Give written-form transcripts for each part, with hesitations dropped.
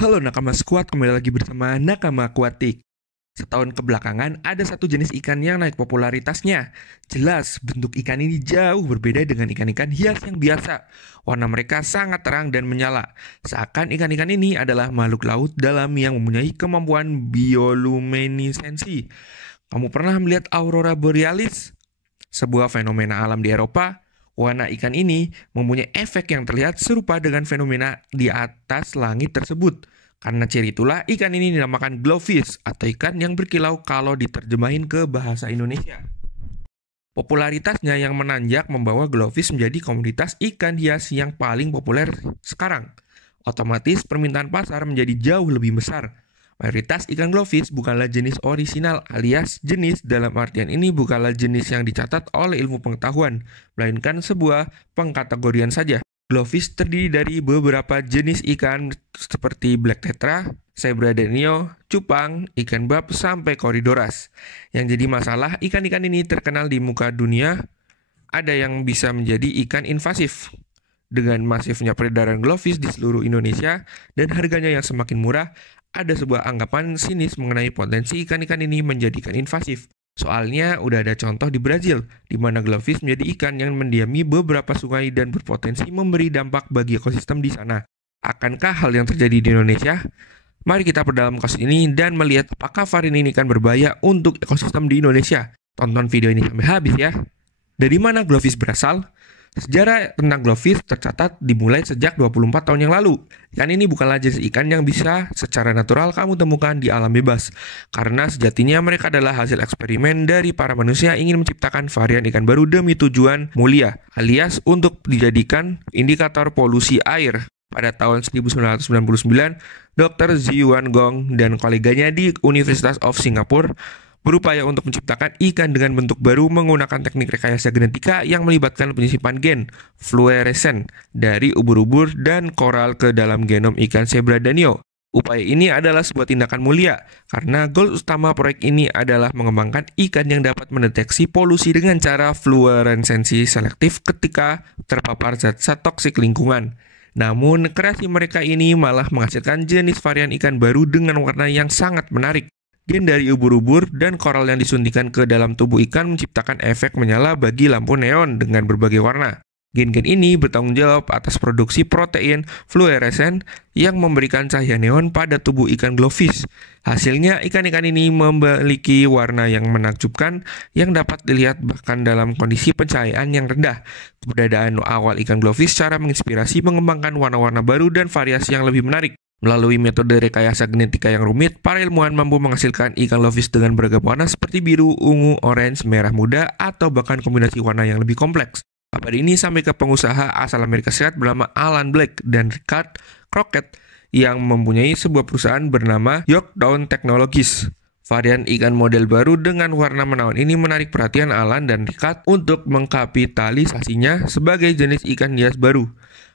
Halo Nakama Squad, kembali lagi bersama Nakama Aquatic. Setahun kebelakangan, ada satu jenis ikan yang naik popularitasnya. Jelas, bentuk ikan ini jauh berbeda dengan ikan-ikan hias yang biasa. Warna mereka sangat terang dan menyala. Seakan ikan-ikan ini adalah makhluk laut dalam yang mempunyai kemampuan bioluminesensi. Kamu pernah melihat aurora borealis? Sebuah fenomena alam di Eropa. Warna ikan ini mempunyai efek yang terlihat serupa dengan fenomena di atas langit tersebut. Karena ciri itulah ikan ini dinamakan glowfish atau ikan yang berkilau kalau diterjemahin ke bahasa Indonesia. Popularitasnya yang menanjak membawa glowfish menjadi komoditas ikan hias yang paling populer sekarang. Otomatis permintaan pasar menjadi jauh lebih besar. Mayoritas ikan glowfish bukanlah jenis orisinal alias jenis dalam artian ini bukanlah jenis yang dicatat oleh ilmu pengetahuan, melainkan sebuah pengkategorian saja. Glowfish terdiri dari beberapa jenis ikan seperti black tetra, zebradenio, cupang, ikan bab, sampai corydoras. Yang jadi masalah, ikan-ikan ini terkenal di muka dunia, ada yang bisa menjadi ikan invasif. Dengan masifnya peredaran glowfish di seluruh Indonesia dan harganya yang semakin murah, ada sebuah anggapan sinis mengenai potensi ikan-ikan ini menjadikan invasif. Soalnya udah ada contoh di Brazil, di mana glowfish menjadi ikan yang mendiami beberapa sungai dan berpotensi memberi dampak bagi ekosistem di sana. Akankah hal yang terjadi di Indonesia? Mari kita perdalam kasus ini dan melihat apakah varian ini akan berbahaya untuk ekosistem di Indonesia. Tonton video ini sampai habis ya. Dari mana glowfish berasal? Sejarah tentang glowfish tercatat dimulai sejak 24 tahun yang lalu. Ikan ini bukanlah jenis ikan yang bisa secara natural kamu temukan di alam bebas. Karena sejatinya mereka adalah hasil eksperimen dari para manusia yang ingin menciptakan varian ikan baru demi tujuan mulia, alias untuk dijadikan indikator polusi air. Pada tahun 1999, Dr. Zhiwan Gong dan koleganya di University of Singapore berupaya untuk menciptakan ikan dengan bentuk baru menggunakan teknik rekayasa genetika yang melibatkan penyisipan gen fluoresen dari ubur-ubur dan koral ke dalam genom ikan zebradenio. Upaya ini adalah sebuah tindakan mulia karena goal utama proyek ini adalah mengembangkan ikan yang dapat mendeteksi polusi dengan cara fluoresensi selektif ketika terpapar zat-zat toksik lingkungan. Namun, kreasi mereka ini malah menghasilkan jenis varian ikan baru dengan warna yang sangat menarik. Gen dari ubur-ubur dan koral yang disuntikan ke dalam tubuh ikan menciptakan efek menyala bagi lampu neon dengan berbagai warna. Gen-gen ini bertanggung jawab atas produksi protein fluoresen yang memberikan cahaya neon pada tubuh ikan glowfish. Hasilnya, ikan-ikan ini memiliki warna yang menakjubkan yang dapat dilihat bahkan dalam kondisi pencahayaan yang rendah. Keberadaan awal ikan glowfish secara menginspirasi mengembangkan warna-warna baru dan variasi yang lebih menarik. Melalui metode rekayasa genetika yang rumit, para ilmuwan mampu menghasilkan ikan glowfish dengan beragam warna seperti biru, ungu, orange, merah muda, atau bahkan kombinasi warna yang lebih kompleks. Kabar ini sampai ke pengusaha asal Amerika Serikat bernama Alan Black dan Richard Crockett yang mempunyai sebuah perusahaan bernama Yorktown Technologies. Varian ikan model baru dengan warna menawan ini menarik perhatian Alan dan Richard untuk mengkapitalisasinya sebagai jenis ikan hias baru.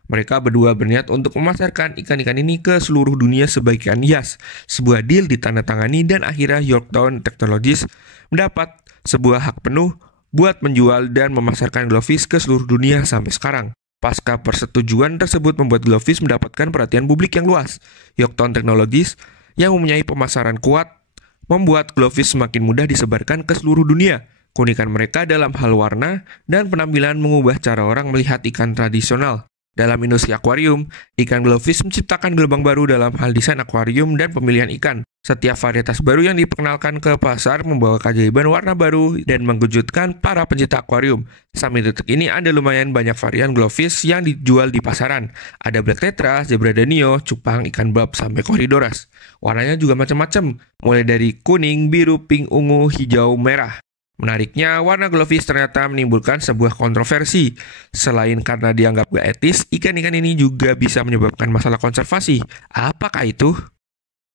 Mereka berdua berniat untuk memasarkan ikan-ikan ini ke seluruh dunia sebagai ikan hias. Sebuah deal ditandatangani dan akhirnya Yorktown Technologies mendapat sebuah hak penuh buat menjual dan memasarkan glowfish ke seluruh dunia sampai sekarang. Pasca persetujuan tersebut membuat glowfish mendapatkan perhatian publik yang luas. Yorktown Technologies yang mempunyai pemasaran kuat membuat glowfish semakin mudah disebarkan ke seluruh dunia. Keunikan mereka dalam hal warna dan penampilan mengubah cara orang melihat ikan tradisional. Dalam industri akuarium, ikan glowfish menciptakan gelombang baru dalam hal desain akuarium dan pemilihan ikan. Setiap varietas baru yang diperkenalkan ke pasar membawa keajaiban warna baru dan mengejutkan para pencinta akuarium. Sampai detik ini ada lumayan banyak varian glowfish yang dijual di pasaran. Ada black tetra, zebradenio, cupang, ikan bab, sampai corydoras. Warnanya juga macam-macam, mulai dari kuning, biru, pink, ungu, hijau, merah. Menariknya, warna glowfish ternyata menimbulkan sebuah kontroversi. Selain karena dianggap gak etis, ikan-ikan ini juga bisa menyebabkan masalah konservasi. Apakah itu?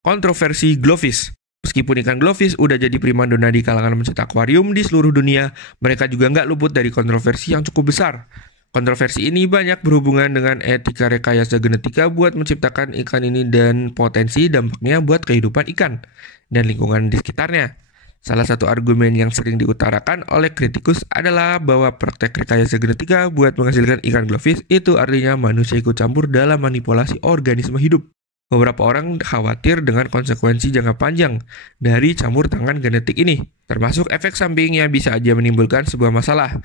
Kontroversi glowfish. Meskipun ikan glowfish udah jadi primadona di kalangan pencinta akuarium di seluruh dunia, mereka juga nggak luput dari kontroversi yang cukup besar. Kontroversi ini banyak berhubungan dengan etika rekayasa genetika buat menciptakan ikan ini dan potensi dampaknya buat kehidupan ikan dan lingkungan di sekitarnya. Salah satu argumen yang sering diutarakan oleh kritikus adalah bahwa praktek rekayasa genetika buat menghasilkan ikan glowfish itu artinya manusia ikut campur dalam manipulasi organisme hidup. Beberapa orang khawatir dengan konsekuensi jangka panjang dari campur tangan genetik ini, termasuk efek samping yang bisa aja menimbulkan sebuah masalah.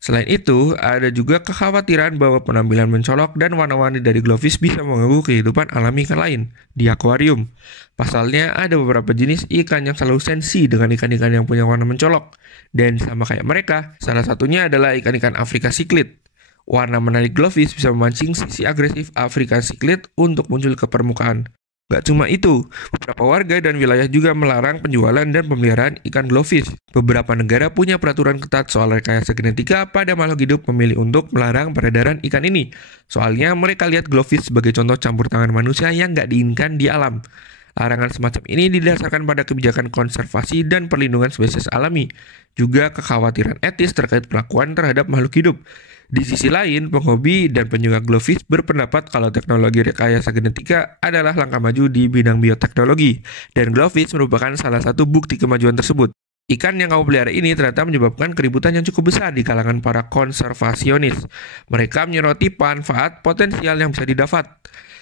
Selain itu, ada juga kekhawatiran bahwa penampilan mencolok dan warna-warni dari glowfish bisa mengganggu kehidupan alami ikan lain di akuarium. Pasalnya, ada beberapa jenis ikan yang selalu sensi dengan ikan-ikan yang punya warna mencolok. Dan sama kayak mereka, salah satunya adalah ikan-ikan Afrika cichlid. Warna menarik glowfish bisa memancing sisi agresif Afrika cichlid untuk muncul ke permukaan. Gak cuma itu, beberapa warga dan wilayah juga melarang penjualan dan pemeliharaan ikan glowfish. Beberapa negara punya peraturan ketat soal rekayasa genetika pada makhluk hidup memilih untuk melarang peredaran ikan ini. Soalnya mereka lihat glowfish sebagai contoh campur tangan manusia yang gak diinginkan di alam. Larangan semacam ini didasarkan pada kebijakan konservasi dan perlindungan spesies alami, juga kekhawatiran etis terkait perlakuan terhadap makhluk hidup. Di sisi lain, penghobi dan penyuka glowfish berpendapat kalau teknologi rekayasa genetika adalah langkah maju di bidang bioteknologi, dan glowfish merupakan salah satu bukti kemajuan tersebut. Ikan yang kamu pelihara ini ternyata menyebabkan keributan yang cukup besar di kalangan para konservasionis. Mereka menyoroti manfaat potensial yang bisa didapat,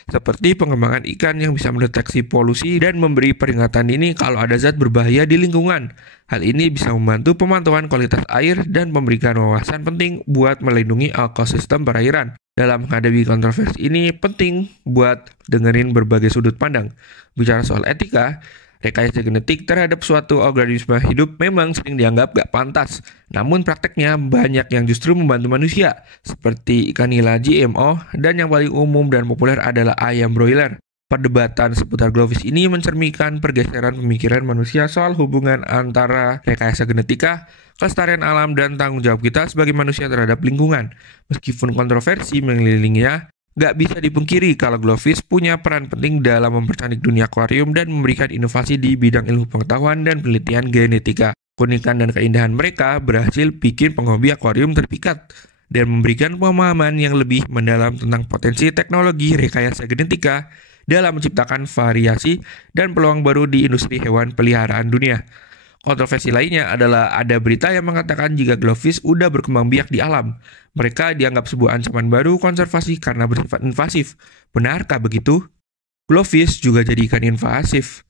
seperti pengembangan ikan yang bisa mendeteksi polusi dan memberi peringatan dini kalau ada zat berbahaya di lingkungan. Hal ini bisa membantu pemantauan kualitas air dan memberikan wawasan penting buat melindungi ekosistem perairan. Dalam menghadapi kontroversi ini penting buat dengerin berbagai sudut pandang. Bicara soal etika, rekayasa genetik terhadap suatu organisme hidup memang sering dianggap gak pantas. Namun prakteknya banyak yang justru membantu manusia, seperti ikan nila GMO, dan yang paling umum dan populer adalah ayam broiler. Perdebatan seputar glowfish ini mencerminkan pergeseran pemikiran manusia soal hubungan antara rekayasa genetika, kelestarian alam, dan tanggung jawab kita sebagai manusia terhadap lingkungan. Meskipun kontroversi mengelilinginya, gak bisa dipungkiri kalau glowfish punya peran penting dalam mempercantik dunia akuarium dan memberikan inovasi di bidang ilmu pengetahuan dan penelitian genetika. Keunikan dan keindahan mereka berhasil bikin penghobi akuarium terpikat dan memberikan pemahaman yang lebih mendalam tentang potensi teknologi rekayasa genetika dalam menciptakan variasi dan peluang baru di industri hewan peliharaan dunia. Kontroversi lainnya adalah ada berita yang mengatakan jika glowfish udah berkembang biak di alam, mereka dianggap sebuah ancaman baru konservasi karena bersifat invasif. Benarkah begitu? Glowfish juga jadi ikan invasif.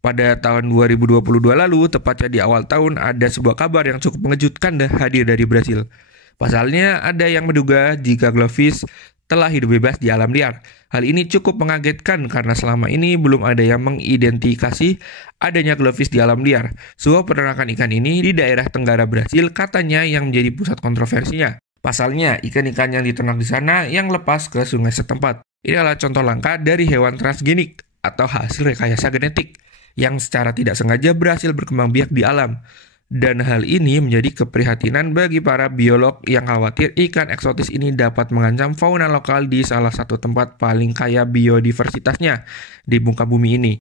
Pada tahun 2022 lalu, tepatnya di awal tahun, ada sebuah kabar yang cukup mengejutkan hadir dari Brasil. Pasalnya, ada yang menduga jika glowfish telah hidup bebas di alam liar. Hal ini cukup mengagetkan karena selama ini belum ada yang mengidentifikasi adanya glowfish di alam liar. Sebuah peternakan ikan ini di daerah tenggara Brasil katanya yang menjadi pusat kontroversinya. Pasalnya, ikan-ikan yang diternak di sana yang lepas ke sungai setempat. Ini adalah contoh langka dari hewan transgenik atau hasil rekayasa genetik yang secara tidak sengaja berhasil berkembang biak di alam. Dan hal ini menjadi keprihatinan bagi para biolog yang khawatir ikan eksotis ini dapat mengancam fauna lokal di salah satu tempat paling kaya biodiversitasnya di muka bumi ini.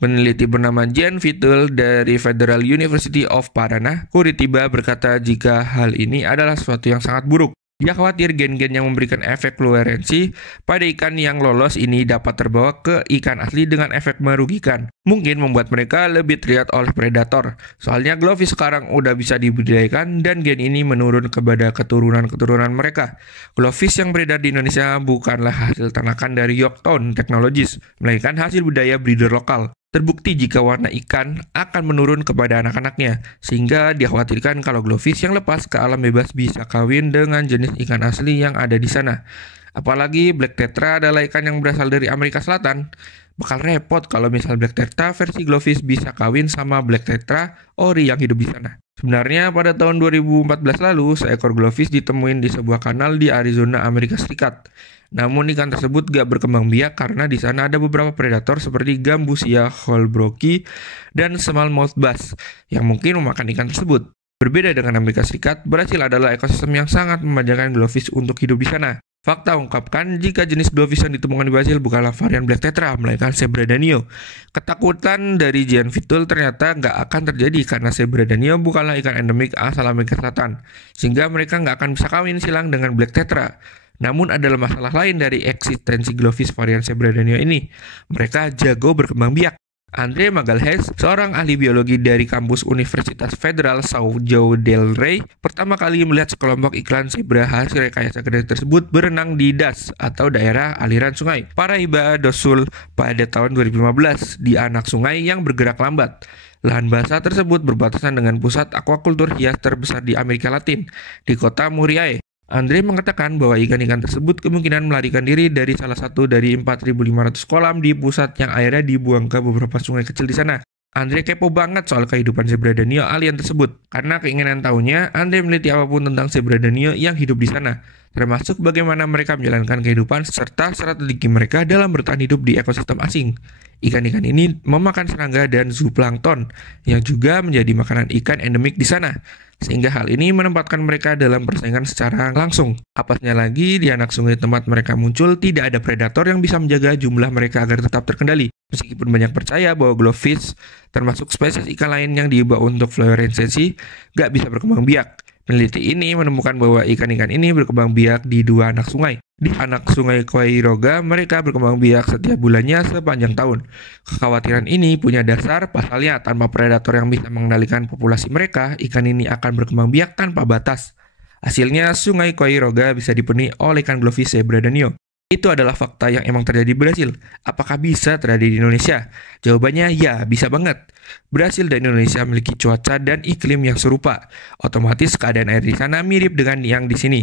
Peneliti bernama Jan Vittel dari Federal University of Paraná, Curitiba berkata jika hal ini adalah sesuatu yang sangat buruk. Dia khawatir gen-gen yang memberikan efek fluoresensi pada ikan yang lolos ini dapat terbawa ke ikan asli dengan efek merugikan. Mungkin membuat mereka lebih terlihat oleh predator. Soalnya glowfish sekarang udah bisa dibudidayakan dan gen ini menurun kepada keturunan-keturunan mereka. Glowfish yang beredar di Indonesia bukanlah hasil ternakan dari Yorktown Technologies, melainkan hasil budaya breeder lokal. Terbukti jika warna ikan akan menurun kepada anak-anaknya, sehingga dikhawatirkan kalau glowfish yang lepas ke alam bebas bisa kawin dengan jenis ikan asli yang ada di sana. Apalagi black tetra adalah ikan yang berasal dari Amerika Selatan. Bakal repot kalau misal black tetra versi glowfish bisa kawin sama black tetra ori yang hidup di sana. Sebenarnya pada tahun 2014 lalu, seekor glowfish ditemuin di sebuah kanal di Arizona, Amerika Serikat. Namun ikan tersebut gak berkembang biak karena di sana ada beberapa predator seperti Gambusia holbrooki dan smallmouth bass yang mungkin memakan ikan tersebut. Berbeda dengan Amerika Serikat, Brasil adalah ekosistem yang sangat memanjakan glowfish untuk hidup di sana. Fakta ungkapkan jika jenis glowfish yang ditemukan di Brasil bukanlah varian black tetra, melainkan zebra danio. Ketakutan dari Jan Vittel ternyata gak akan terjadi karena zebra danio bukanlah ikan endemik asal Amerika Selatan, sehingga mereka gak akan bisa kawin silang dengan black tetra. Namun adalah masalah lain dari eksistensi glowfish varian zebra danio ini. Mereka jago berkembang biak. Andre Magalhaes, seorang ahli biologi dari kampus Universitas Federal São João del Rei, pertama kali melihat sekelompok iklan zebra hasil rekayasa genetik tersebut berenang di das atau daerah aliran sungai Paraíba do Sul pada tahun 2015 di anak sungai yang bergerak lambat. Lahan basah tersebut berbatasan dengan pusat aquakultur hias terbesar di Amerika Latin, di kota Muriaé. Andre mengatakan bahwa ikan-ikan tersebut kemungkinan melarikan diri dari salah satu dari 4.500 kolam di pusat yang akhirnya dibuang ke beberapa sungai kecil di sana. Andre kepo banget soal kehidupan zebra danio alien tersebut. Karena keinginan tahunya, Andre meneliti apapun tentang zebra danio yang hidup di sana, termasuk bagaimana mereka menjalankan kehidupan serta strategi mereka dalam bertahan hidup di ekosistem asing. Ikan-ikan ini memakan serangga dan zooplankton yang juga menjadi makanan ikan endemik di sana, sehingga hal ini menempatkan mereka dalam persaingan secara langsung. Apasnya lagi, di anak sungai tempat mereka muncul tidak ada predator yang bisa menjaga jumlah mereka agar tetap terkendali. Meskipun banyak percaya bahwa glowfish, termasuk spesies ikan lain yang diubah untuk fluoresensi, gak bisa berkembang biak. Peneliti ini menemukan bahwa ikan-ikan ini berkembang biak di dua anak sungai. Di anak sungai Coiroga, mereka berkembang biak setiap bulannya sepanjang tahun. Kekhawatiran ini punya dasar, pasalnya tanpa predator yang bisa mengendalikan populasi mereka, ikan ini akan berkembang biak tanpa batas. Hasilnya, sungai Coiroga bisa dipenuhi oleh ikan glowfish zebra danio. Itu adalah fakta yang emang terjadi di Brasil. Apakah bisa terjadi di Indonesia? Jawabannya ya, bisa banget. Brasil dan Indonesia memiliki cuaca dan iklim yang serupa. Otomatis keadaan air di sana mirip dengan yang di sini.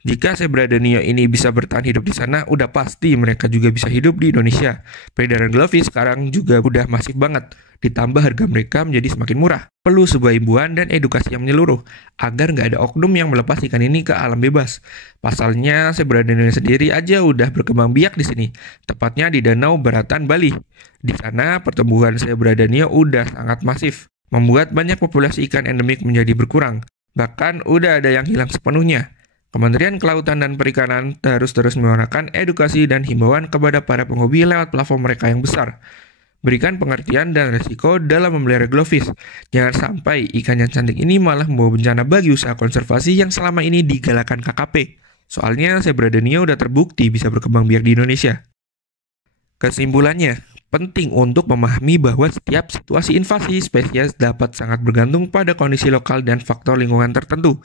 Jika zebra danio ini bisa bertahan hidup di sana, udah pasti mereka juga bisa hidup di Indonesia. Peredaran glowfish sekarang juga udah masif banget. Ditambah harga mereka menjadi semakin murah. Perlu sebuah himbauan dan edukasi yang menyeluruh, agar nggak ada oknum yang melepas ikan ini ke alam bebas. Pasalnya, zebra danio sendiri aja udah berkembang biak di sini, tepatnya di Danau Beratan, Bali. Di sana, pertumbuhan zebra danio udah sangat masif, membuat banyak populasi ikan endemik menjadi berkurang. Bahkan udah ada yang hilang sepenuhnya. Kementerian Kelautan dan Perikanan harus terus menyuarakan edukasi dan himbauan kepada para penghobi lewat platform mereka yang besar. Berikan pengertian dan resiko dalam memelihara glowfish. Jangan sampai ikan yang cantik ini malah membawa bencana bagi usaha konservasi yang selama ini digalakan KKP. Soalnya zebra danio udah terbukti bisa berkembang biak di Indonesia. Kesimpulannya, penting untuk memahami bahwa setiap situasi invasi spesies dapat sangat bergantung pada kondisi lokal dan faktor lingkungan tertentu.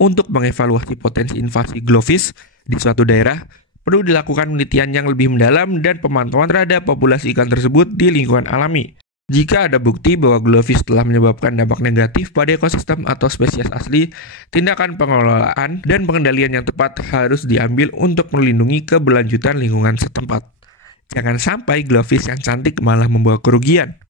Untuk mengevaluasi potensi invasi glowfish di suatu daerah, perlu dilakukan penelitian yang lebih mendalam dan pemantauan terhadap populasi ikan tersebut di lingkungan alami. Jika ada bukti bahwa glowfish telah menyebabkan dampak negatif pada ekosistem atau spesies asli, tindakan pengelolaan dan pengendalian yang tepat harus diambil untuk melindungi keberlanjutan lingkungan setempat. Jangan sampai glowfish yang cantik malah membawa kerugian.